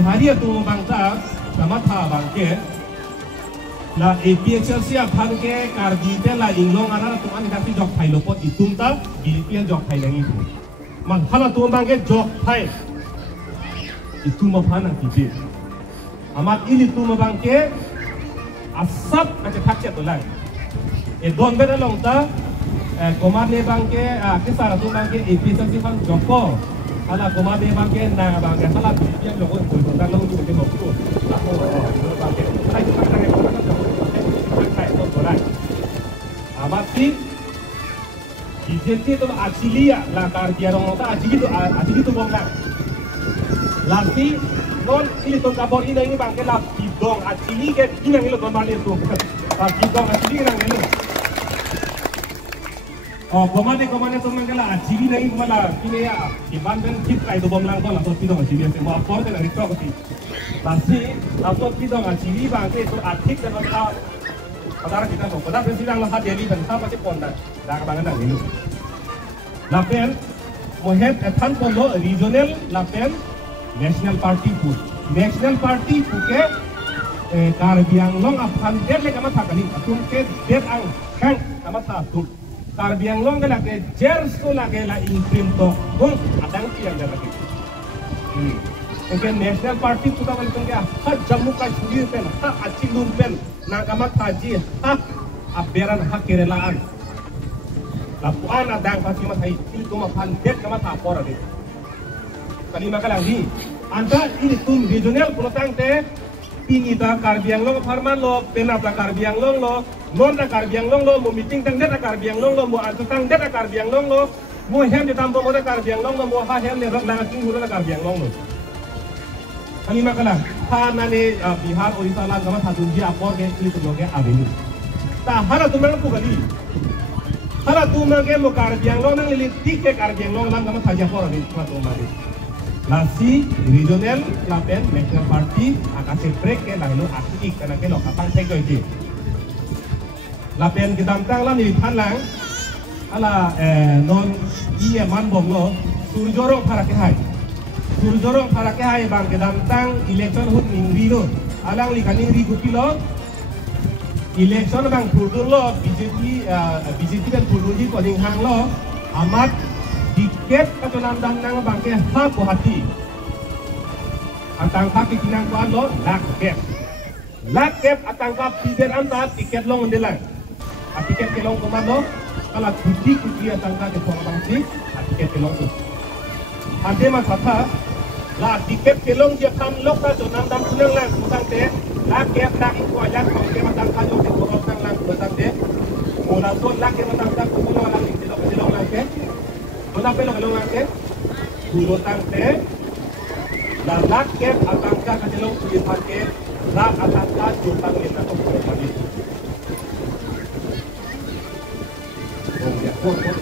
hari tu bangsa sama tha bangke la APHL sia phangke karjite la inglong ara tu an dasi jok thai lopot itung ta BPL jok thai lengi man hala tu bangke jok thai itu ma phana kiti amat ini tu ma bangke asap macam thakche tu lai e don beda long ta komar ne bangke kisara tu bangke APHL si phang joko ala komar ne bangke na bangke hala BPL logo tu ta long tu ke mo tu ta ho bangke hai tu bangke Amati BJP tu acilia la kardia rong ta acili tu bongka lati non ini tu kabor ini bangke la bidong acili ke ini yang lo kembali tu bidong acili yang ini oh komane tu bangke la acili nang kemana ini ya dibanten kita itu bomlang tu la tu bidong acili semua apa tu nak ikut tu lati atau bidong acili bangke itu atik dan apa Padahal kita tahu, padahal presiden lah hati ini dan apa sih kontak, dah kebangan dah ini. Lapen, mohet ethan polo regional lapen national party pun, national party puke Karbi Anglong aphan der le kama thakali, atum ke der ang kang kama thatum. Karbi Anglong ke lage jers ko lage la imprim to, bung adang tiang dah lagi. Oke national party puta balik ke hak Jammu Kashmir pen, hak Aceh Nur pen. Nagamat haji hak aberan hak kerelaan lapuan adang pasti mas hai itu makan dek kamat apor ade kalima kalang ni anda ini tum regional pulotang te pinita Karbi Anglong farman lo penapla Karbi Anglong lo non da Karbi Anglong lo mo meeting tang da Karbi Anglong lo mo antang da Karbi Anglong lo mo hem de tambo mo da Karbi Anglong lo mo ha hem le rak na king hura da Karbi Anglong lo kalima kalang Hana ne Bihar Odisha lang kama satu dia apor ke ini tu loge avenu. Ta hara tu mereka kali. Hara tu mereka mo Karbi Anglong nang lili tik ke Karbi Anglong lang kama saja apor avenu tu mari. Lasi regional lapen national party akase break ke lalu aktif karena ke lokapang tek itu. Lapen kita tang lang ni lang ala non iya man bom lo surjorong para ke hai. Surjorong para ke hai bang ke tang election hut ningri lo alang li kaning ri gupi lo election bang purdul lo BJP dan purdul ji ko ning hang lo amat tiket atau nandang nang bang ke ha ko hati atang ka kinang ko lo lak gap atang ka pider anta tiket lo ndelang tiket ke long komando kala kuti atang ka ke bang si tiket ke long tu ade mas kata la tiket kelong dia kam lokal tu nandam senang lang musang te la gap la itu aja kau ke matang kajo te korang sang lang musang te mula tu la ke matang tak kuno la ke silong lang ke mula pe long lang ke kulo tang te la gap atang ka kajelong kulit ke la atang ka jutang ni tak kuno lagi. Oh ya,